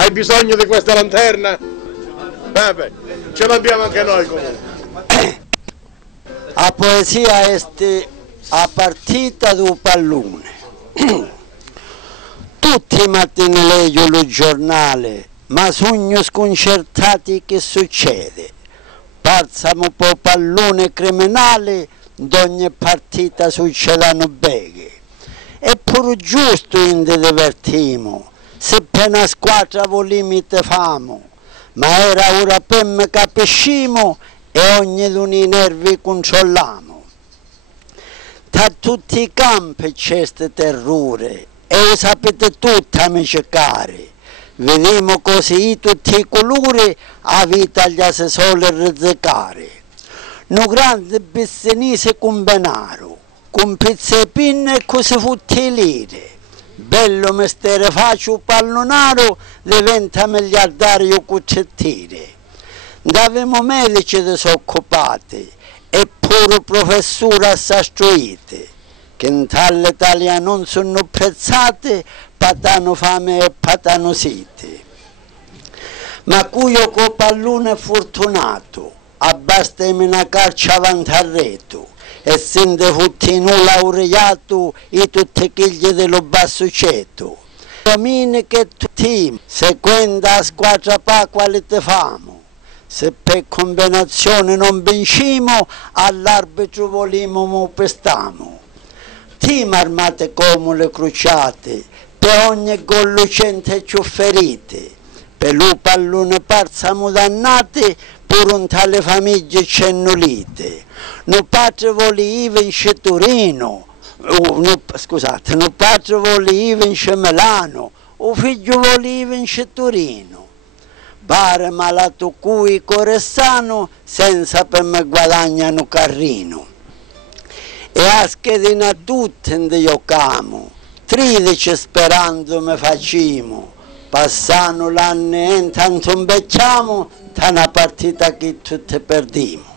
Hai bisogno di questa lanterna? Vabbè, ce l'abbiamo anche noi comunque. La poesia è a partita del pallone. Tutti i mattini leggo il giornale, ma sogno sconcertati che succede. Parzamo un po' pallone criminale, d'ogni partita succedono beghe. È pure giusto in divertimo, se per una squadra vo limite famo, ma era ora per me capiscimo e ognuno i nervi controlliamo. Da tutti i campi c'è este terrore e lo sapete tutti, amici cari. Vediamo così tutti i colori, a vita gli assessori rizzicare. No grande bessenise con denaro, con pizze e pinne e cose futtilire. Bello mestiere faccio pallonaro, diventa miliardario cuccettire. Davamo medici disoccupati e pure professori assastruite, che in tale Italia non sono prezzate, patano fame e patano sete. Ma cuio co pallone fortunato, abbastami una carcia avanti al retto, e sente futtino laureato i tutti chigli dello basso ceto. Domini che tutti, seguendo la squadra pa quale te famo. Se per combinazione non vincimo, all'arbitro volimo mo pestamo. Team armate come le crociate, per ogni gol lucente e ciufferite. Per lo pallone parzamo dannate, pur un tale famiglia cennolite. No padre voli vince Torino, scusate, no padre voli vince Milano, o figlio voli vince Torino. Pare malato cui coressano, senza per me guadagnano carrino. E a schedina tutte in io camo, 13 sperando me facciamo, passano l'anno e intanto invecchiamo, da una partita che tutte perdiamo.